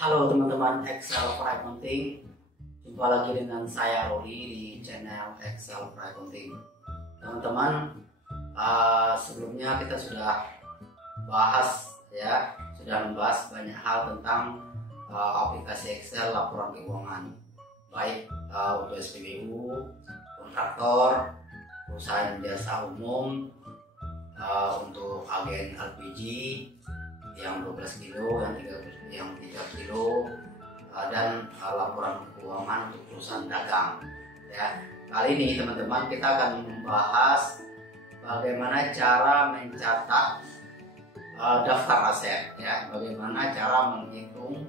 Halo teman-teman Excel for Accounting, jumpa lagi dengan saya Roli di channel Excel for Accounting. Teman-teman, sebelumnya kita sudah membahas banyak hal tentang aplikasi Excel laporan keuangan, baik untuk SPBU, kontraktor, perusahaan jasa umum, untuk agen LPG yang 12 kilo, yang 3 kilo, dan laporan keuangan untuk perusahaan dagang. Ya, kali ini teman-teman kita akan membahas bagaimana cara mencatat daftar aset, ya, bagaimana cara menghitung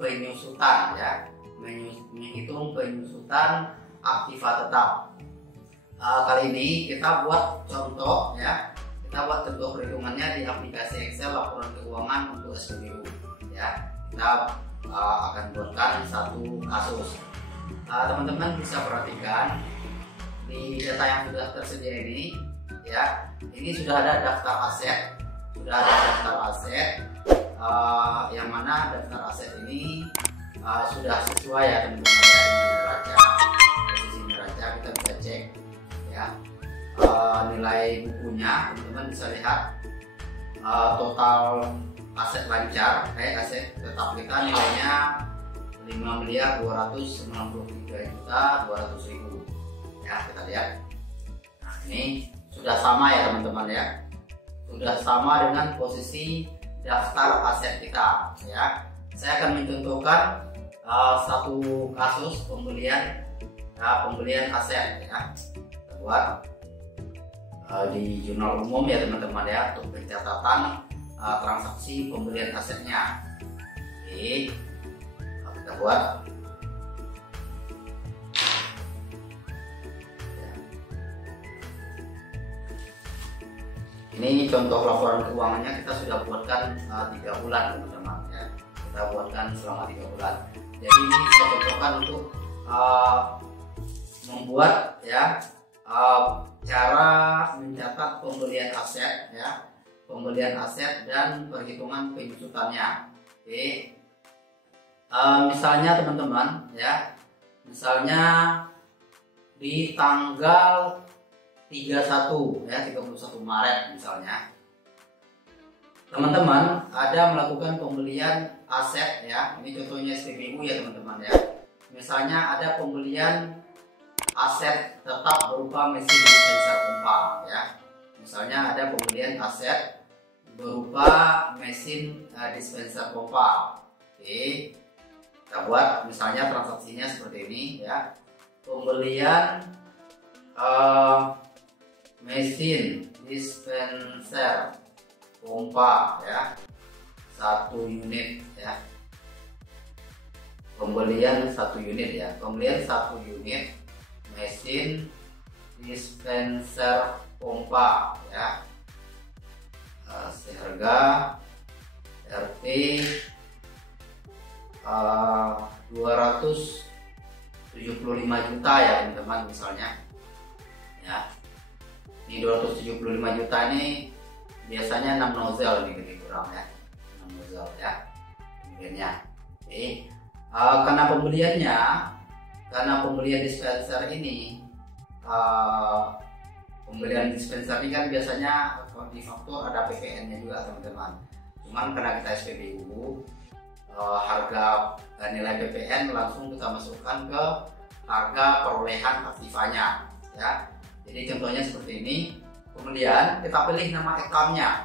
penyusutan, ya, menghitung penyusutan aktiva tetap. Kali ini kita buat contoh, ya. Kita buat contoh perhitungannya di aplikasi Excel laporan keuangan untuk SPBU. Ya, kita akan buatkan satu kasus. Teman-teman bisa perhatikan di data yang sudah tersedia ini, ya. Ini sudah ada daftar aset, yang mana daftar aset ini sudah sesuai, ya teman-teman, ya, dengan neraca, posisi neraca kita bisa cek, ya. Nilai bukunya teman-teman bisa lihat, total aset lancar, aset tetap kita nilainya 5.293.200.000, ya, kita lihat. Nah, ini sudah sama, ya teman-teman, ya, sudah sama dengan posisi daftar aset kita, ya. Saya akan mencontohkan satu kasus pembelian aset, ya. Kita buat di jurnal umum, ya teman-teman, ya, untuk pencatatan transaksi pembelian asetnya. Oke, kita buat, ya. Ini contoh laporan keuangannya kita sudah buatkan 3 bulan, teman-teman, ya. Kita buatkan selama 3 bulan. Jadi ini saya contohkan untuk membuat, ya, cara mencatat pembelian aset, ya, pembelian aset dan perhitungan penyusutannya. Oke, misalnya teman-teman, ya, misalnya di tanggal 31 Maret misalnya, teman-teman ada melakukan pembelian aset, ya. Ini contohnya SPBU, ya teman-teman, ya. Misalnya ada pembelian aset tetap berupa mesin dispenser pompa, ya. Misalnya ada pembelian aset berupa mesin dispenser pompa. Oke, kita buat misalnya transaksinya seperti ini, ya. Pembelian mesin dispenser pompa, ya, 1 unit, ya. Pembelian 1 unit, ya. Pembelian 1 unit mesin dispenser pompa, ya, seharga RT 275 juta, ya teman-teman, misalnya, ya. Ini 275 juta ini biasanya 6 nozzle, ini lebih kurang, ya, 6 nozzle, ya, pembeliannya. Oke, karena pembelian dispenser ini, kan biasanya di faktur ada PPN-nya juga, teman-teman. Cuman karena kita SPBU, harga nilai PPN langsung kita masukkan ke harga perolehan aktivanya, ya. Jadi contohnya seperti ini. Kemudian kita pilih nama akunnya,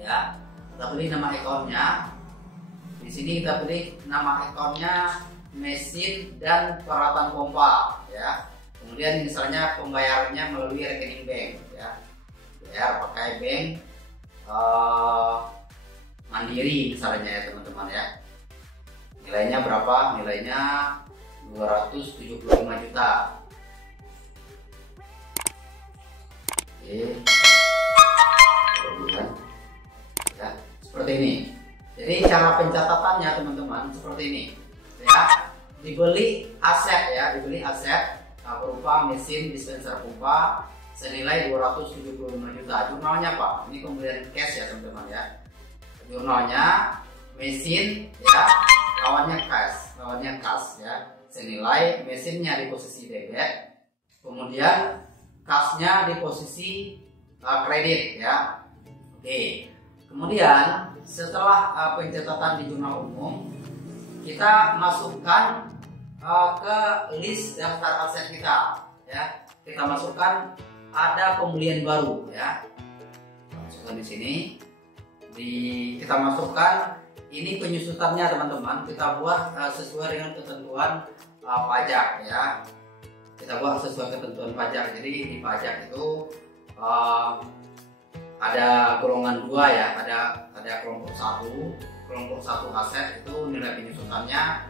ya. Kita pilih nama akunnya. Di sini kita pilih nama akunnya mesin dan peralatan pompa, ya. Kemudian misalnya pembayarannya melalui rekening bank, ya, bayar pakai bank Mandiri misalnya, ya teman-teman, ya. Nilainya berapa? Nilainya 275 juta. Oke, ya, seperti ini. Jadi cara pencatatannya, teman-teman, seperti ini, ya. Dibeli aset, ya, berupa mesin dispenser pompa senilai 275 juta. Jurnalnya apa? Ini pembelian cash, ya teman-teman, ya. Jurnalnya mesin ya, lawannya kas ya, senilai mesinnya di posisi debit, kemudian kasnya di posisi kredit ya. Oke, kemudian setelah pencatatan di jurnal umum, kita masukkan ke list daftar aset kita ya. Kita masukkan ada pembelian baru ya, masukkan di sini. Kita masukkan ini penyusutannya teman-teman, kita buat sesuai dengan ketentuan pajak ya. Kita buat sesuai ketentuan pajak. Jadi di pajak itu ada golongan 2 ya, ada kelompok 1 aset itu nilai penyusutannya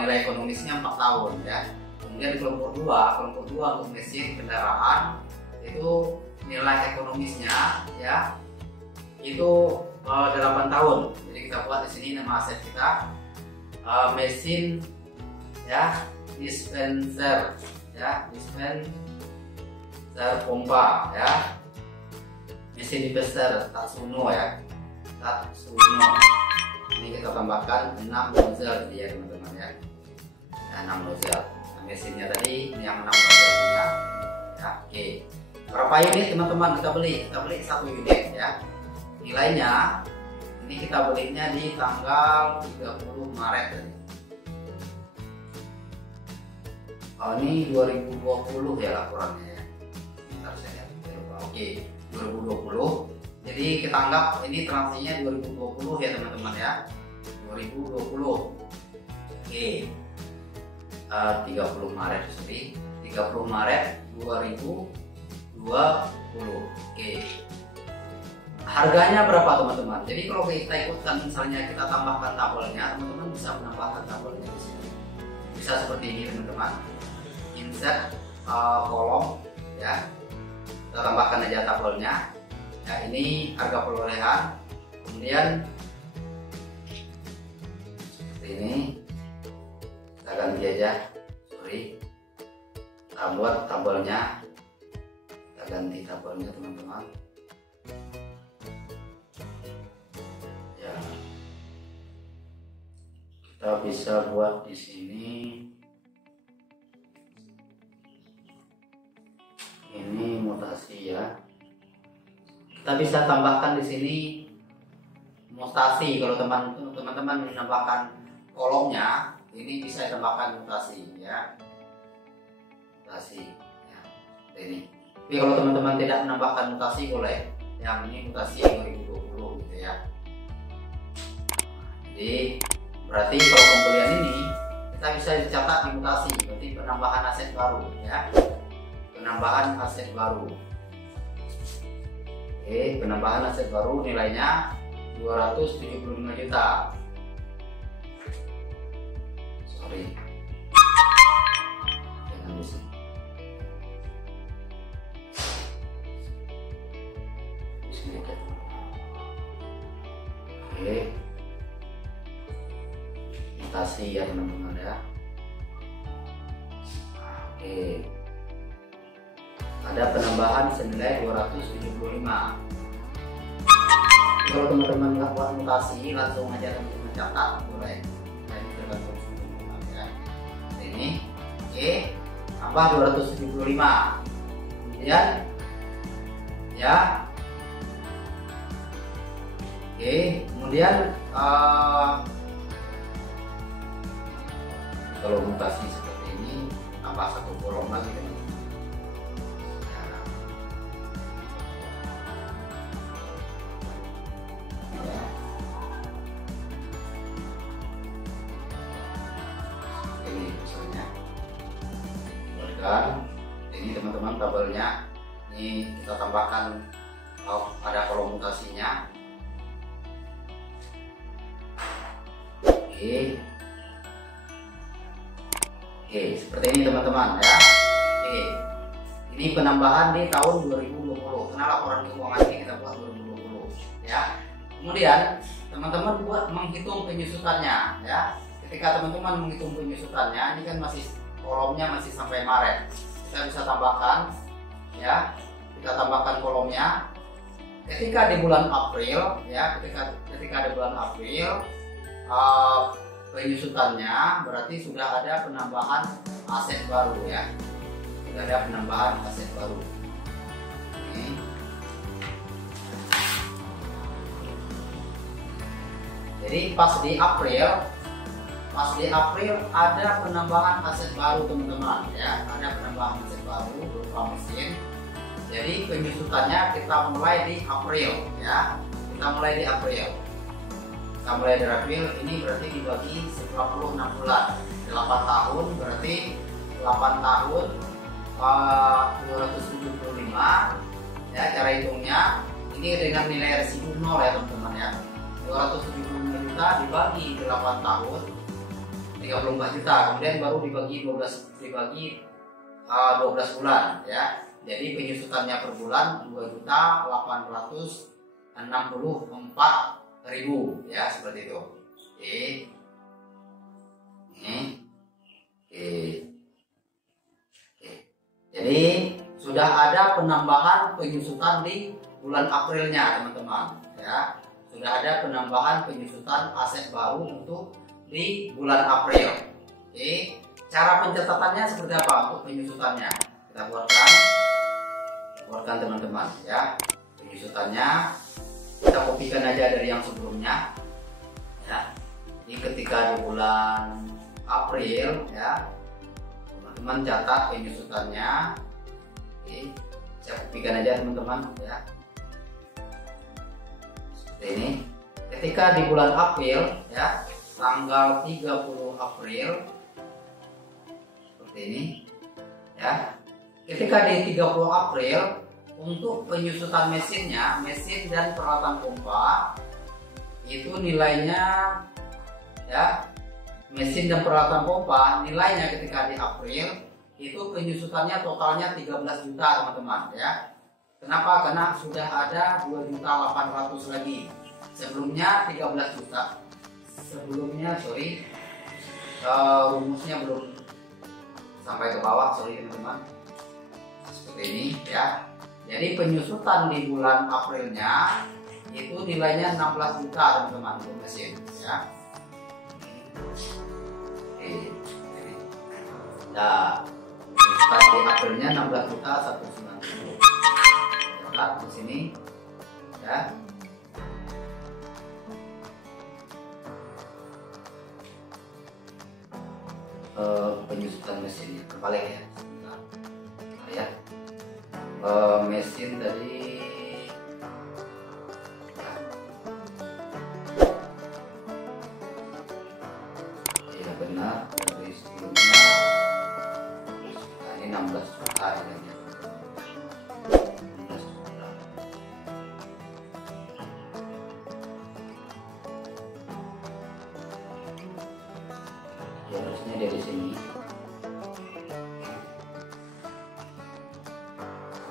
nilai ekonomisnya 4 tahun ya. Kemudian di kelompok 2 untuk mesin kendaraan itu nilai ekonomisnya ya itu 8 tahun. Jadi kita buat di sini nama aset kita mesin ya, dispenser pompa ya, mesin dispenser Tatsuno ya, ini kita tambahkan 6 nozzle ya teman-teman ya, 6 nozzle. Nah, mesinnya tadi ini yang 6 nozzle-nya ya. Oke, berapa unit teman-teman kita beli 1 unit ya. Nilainya ini kita belinya di tanggal 30 Maret tadi. Ini 2020 ya laporannya ya. Bentar saya lihat. Oke, 2020. Jadi kita anggap ini transaksinya 2020 ya teman-teman ya. 2020. Oke. 30 Maret sorry. 30 Maret 2020. Oke. Harganya berapa teman-teman? Jadi kalau kita ikutkan misalnya kita tambahkan tabelnya, teman-teman bisa menambahkan tabelnya di sini. Bisa seperti ini teman-teman. Insert kolom ya. Kita tambahkan aja tabelnya. Ya, ini harga perolehan. Kemudian seperti ini. Kita ganti aja. Sorry. Kita buat tabelnya. Kita ganti tabelnya teman-teman. Kita bisa buat di sini. Ini mutasi ya. Kita bisa tambahkan di sini mutasi. Kalau teman-teman menambahkan kolomnya, ini bisa tambahkan mutasi ya. Mutasi ya. Seperti ini. Tapi kalau teman-teman tidak menambahkan mutasi boleh. Yang ini mutasi 2020 gitu ya. Jadi berarti kalau pembelian ini kita bisa dicatat di mutasi, berarti penambahan aset baru ya. Penambahan aset baru. Oke, penambahan aset baru nilainya 275 juta. Sorry. Jangan di sini. Di sini. Oke. Mutasi ya teman-teman ya. Oke. Ada penambahan senilai 275. Kalau teman-teman nggak buat mutasi, langsung aja teman-teman catat boleh. Ini tergantung teman-teman ya. Ini oke, tambah 275. Kemudian ya. Oke, kemudian kalau mutasi seperti ini tambah 1 kolom lagi teman-teman. Ya. Ini misalnya, dan ini teman-teman tabelnya. Ini kita tambahkan ada kolom mutasinya. Oke. Oke, seperti ini teman-teman ya. Oke. Ini penambahan di tahun 2020. Karena laporan keuangan ini kita buat 2020 ya. Kemudian teman-teman buat menghitung penyusutannya ya. Ketika teman-teman menghitung penyusutannya, ini kan masih kolomnya masih sampai Maret. Kita bisa tambahkan ya. Kita tambahkan kolomnya ketika di bulan April ya, ketika di bulan April penyusutannya berarti sudah ada penambahan aset baru ya, sudah ada penambahan aset baru. Ini. Jadi pas di April ada penambahan aset baru teman-teman ya, ada penambahan aset baru berupa mesin. Jadi penyusutannya kita mulai di April ya, kita mulai di April. Ini berarti dibagi 96 bulan, 8 tahun berarti 8 tahun 275 ya, cara hitungnya ini dengan nilai residu 0 ya teman-teman ya. 275 juta dibagi 8 tahun 34 juta, kemudian baru dibagi 12 bulan ya. Jadi penyusutannya per bulan 2.864.000 ya, seperti itu. Oke. Jadi sudah ada penambahan penyusutan di bulan Aprilnya teman-teman ya. Sudah ada penambahan penyusutan aset baru untuk di bulan April. Oke. Cara pencatatannya seperti apa untuk penyusutannya? Kita buatkan teman-teman ya. Penyusutannya kita kopikan aja dari yang sebelumnya ya. Ini ketika di bulan April ya, teman-teman catat penyusutannya. Oke, saya kopikan aja teman-teman ya, seperti ini. Ketika di bulan April ya, tanggal 30 April seperti ini ya. Ketika di 30 April untuk penyusutan mesinnya, mesin dan peralatan pompa itu nilainya ya, mesin dan peralatan pompa nilainya ketika di April itu penyusutannya totalnya 13 juta teman-teman ya. Kenapa? Karena sudah ada 2.800.000 lagi. Sebelumnya 13 juta. Sebelumnya rumusnya belum sampai ke bawah, teman-teman. Seperti ini ya. Jadi penyusutan di bulan Aprilnya itu nilainya 16 juta teman-teman untuk mesin ya. Oke. Nah, penyusutan di Aprilnya 16 juta 190. Catat di sini ya. Penyusutan mesinnya terbalik ya. Sebentar. Ya. Mesin tadi ya benar, dari sebelumnya ini 16 juta nilainya. 16 juta. Ya harusnya dari sini.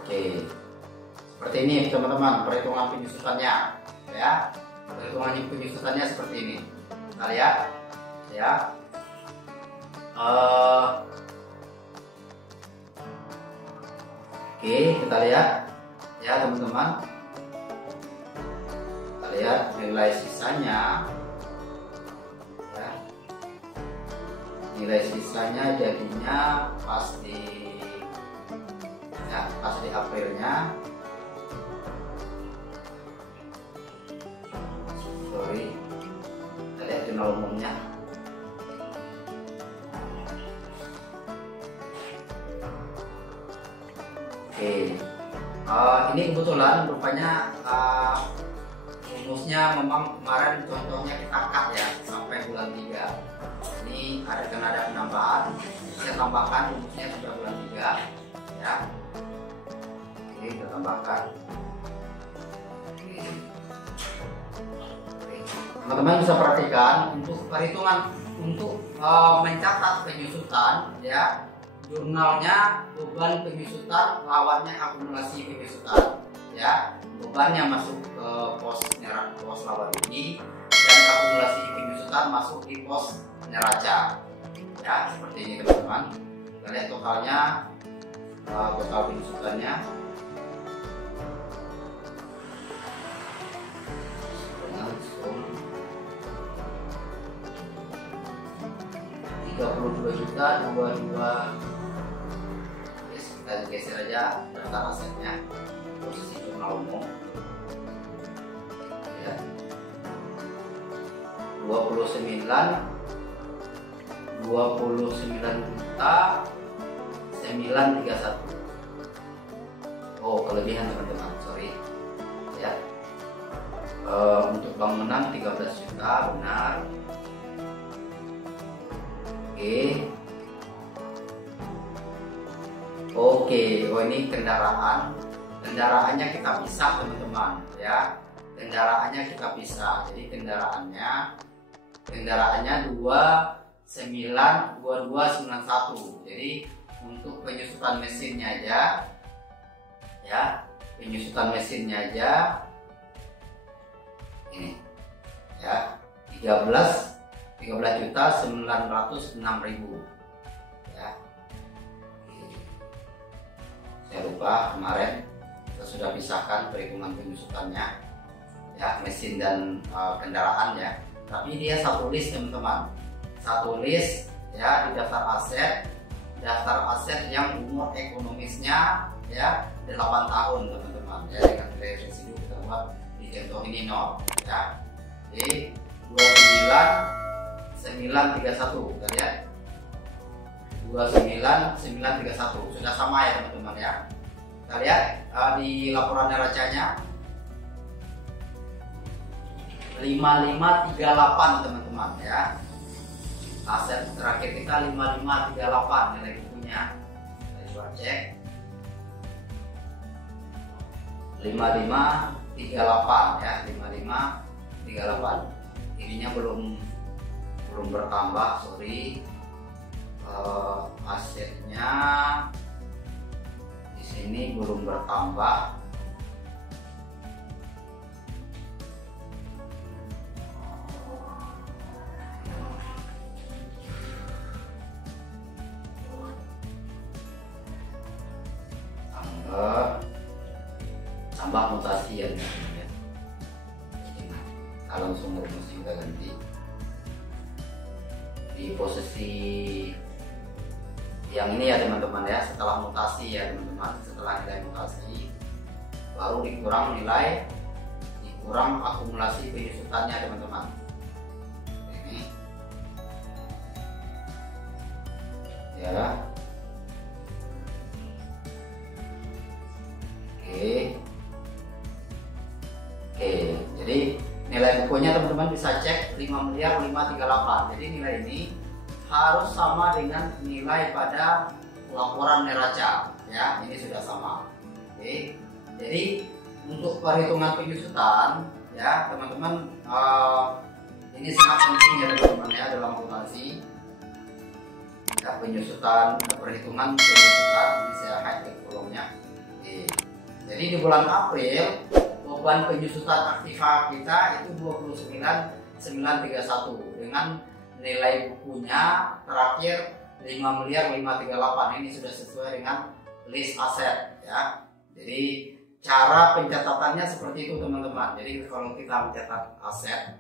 Oke, seperti ini teman-teman perhitungan penyusutannya ya. Perhitungan penyusutannya seperti ini. Kita lihat ya. Oke, kita lihat ya teman-teman. Kita lihat nilai sisanya ya. Nilai sisanya jadinya pas di Aprilnya, kita lihat jurnal umumnya. Oke, ini kebetulan rupanya rumusnya memang kemarin contohnya kita cut ya sampai bulan 3. Ini ada penambahan, saya tambahkan rumusnya sampai bulan 3 ya. Ini kita tambahkan. Teman-teman bisa perhatikan untuk perhitungan untuk mencatat penyusutan ya, jurnalnya beban penyusutan lawannya akumulasi penyusutan ya. Bebannya masuk ke pos lawan rugi dan akumulasi penyusutan masuk di pos neraca ya, seperti ini teman-teman. Kita lihat totalnya, total penyusutannya. 32 juta 22. Yes, kita geser aja daftar asetnya, posisi jurnal umum ya. 29 juta 931. Oh, kelebihan teman-teman, sorry ya. Untuk bangunan 13 juta, benar. Oke, oh ini kendaraannya kita pisah teman-teman ya. Kendaraannya kita pisah, jadi kendaraannya 2291. Jadi untuk penyusutan mesinnya aja ya, penyusutan mesinnya aja ini ya, 13.906.000 ya. Saya lupa kemarin kita sudah pisahkan perhitungan penyusutannya ya, mesin dan kendaraan ya. Tapi dia satu list teman-teman, satu list ya, di daftar aset yang umur ekonomisnya ya 8 tahun teman-teman ya, dengan nilai residu kita buat di contoh ini 0 ya. Jadi 29931 kita lihat, 29931 sudah sama ya teman-teman ya. Kita lihat di laporan neracanya 5538 teman-teman ya. Aset terakhir kita 5538 nilai bukunya. Kita coba cek 5538 ya, 5538. Ininya belum bertambah, sorry. Asetnya di sini belum bertambah. Tambah mutasi ya, kalau sumber mesti kita ganti di posisi yang ini ya teman-teman ya. Setelah mutasi ya teman-teman, setelah nilai mutasi baru dikurang akumulasi penyusutannya teman-teman. Ini ya. Oke, jadi nilai bukunya teman-teman bisa cek 5.538. Jadi nilai ini harus sama dengan nilai pada laporan neraca ya, ini sudah sama. Oke, jadi untuk perhitungan penyusutan ya teman-teman, ini sangat penting ya teman-teman ya dalam akuntansi ya, perhitungan penyusutan. Ini saya hide kolomnya. Oke. Jadi di bulan April beban penyusutan aktiva kita itu 29.931 dengan nilai bukunya terakhir 5.538. Ini sudah sesuai dengan list aset ya. Jadi cara pencatatannya seperti itu teman-teman. Jadi kalau kita mencatat aset,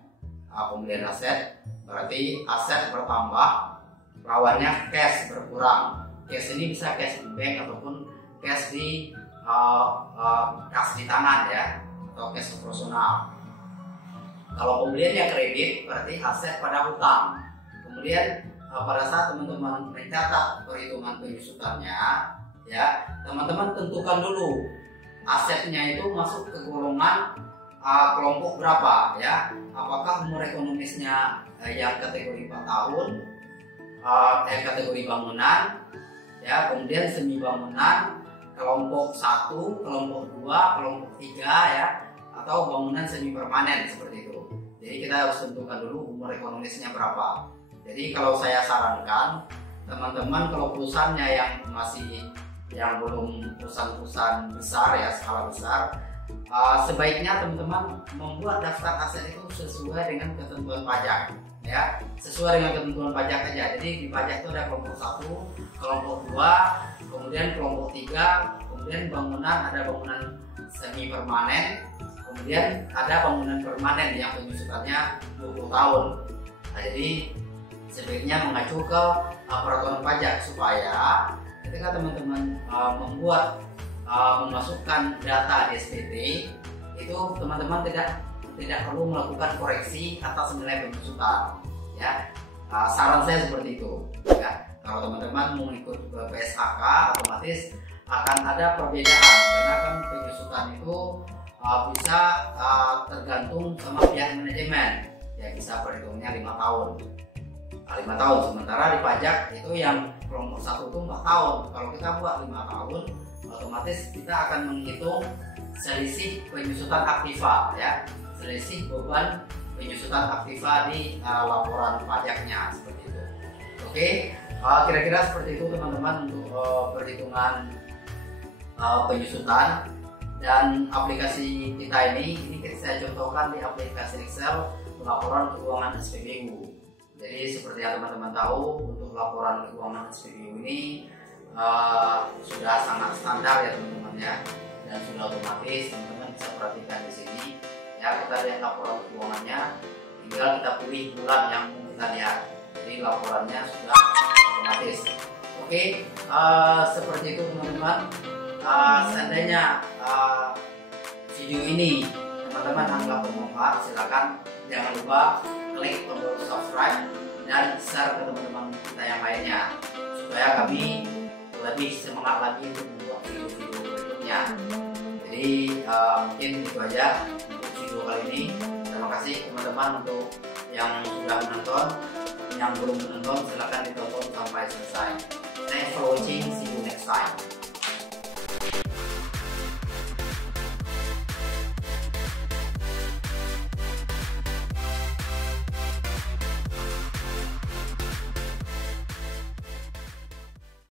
pembelian aset, berarti aset bertambah, lawannya cash berkurang. Cash ini bisa cash di bank ataupun cash di kas di tangan ya, atau cash operasional. Kalau pembeliannya kredit berarti aset pada hutang. Kemudian pada saat teman-teman mencatat perhitungan penyusutannya ya, teman-teman tentukan dulu asetnya itu masuk ke golongan kelompok berapa ya. Apakah umur ekonomisnya yang kategori 4 tahun, kategori bangunan ya, kemudian semi bangunan, kelompok 1, kelompok 2, kelompok 3 ya, atau bangunan semi permanen seperti itu. Jadi kita harus tentukan dulu umur ekonomisnya berapa. Jadi kalau saya sarankan teman-teman, kalau perusahaannya yang belum perusahaan besar ya, skala besar, sebaiknya teman-teman membuat daftar aset itu sesuai dengan ketentuan pajak ya, sesuai dengan ketentuan pajak aja. Jadi di pajak itu ada kelompok 1, kelompok 2, kemudian kelompok 3, kemudian bangunan, ada bangunan semi permanen, kemudian ada bangunan permanen yang penyusutannya 20 tahun. Nah, jadi sebaiknya mengacu ke peraturan pajak supaya ketika teman-teman membuat memasukkan data di SPT itu teman-teman tidak perlu melakukan koreksi atas nilai penyusutan ya. Saran saya seperti itu ya. Kalau teman-teman mau ikut ke PSHK otomatis akan ada perbedaan karena kan penyusutan itu bisa tergantung sama pihak manajemen ya, bisa perhitungnya 5 tahun. 5 tahun, sementara di pajak itu yang kelompok 1 itu 4 tahun. Kalau kita buat 5 tahun otomatis kita akan menghitung selisih penyusutan aktiva ya, selisih beban penyusutan aktiva di laporan pajaknya seperti itu. Oke, kira-kira seperti itu teman-teman untuk perhitungan penyusutan. Dan aplikasi kita ini saya contohkan di aplikasi Excel laporan keuangan SPBU. Jadi seperti yang teman-teman tahu, untuk laporan keuangan SPBU ini sudah sangat standar ya teman-teman ya, dan sudah otomatis. Teman-teman bisa perhatikan di sini ya, kita lihat laporan keuangannya, tinggal kita pilih bulan yang mau kita lihat. Jadi laporannya sudah otomatis. Oke, seperti itu teman-teman. Seandainya video ini teman-teman anggap bermanfaat, silakan jangan lupa klik tombol subscribe dan share ke teman-teman kita yang lainnya supaya kami lebih semangat lagi untuk membuat video-video berikutnya. Jadi mungkin itu aja untuk video kali ini. Terima kasih teman-teman untuk yang sudah menonton. Yang belum menonton silakan ditonton sampai selesai. Thanks for watching. See you next time.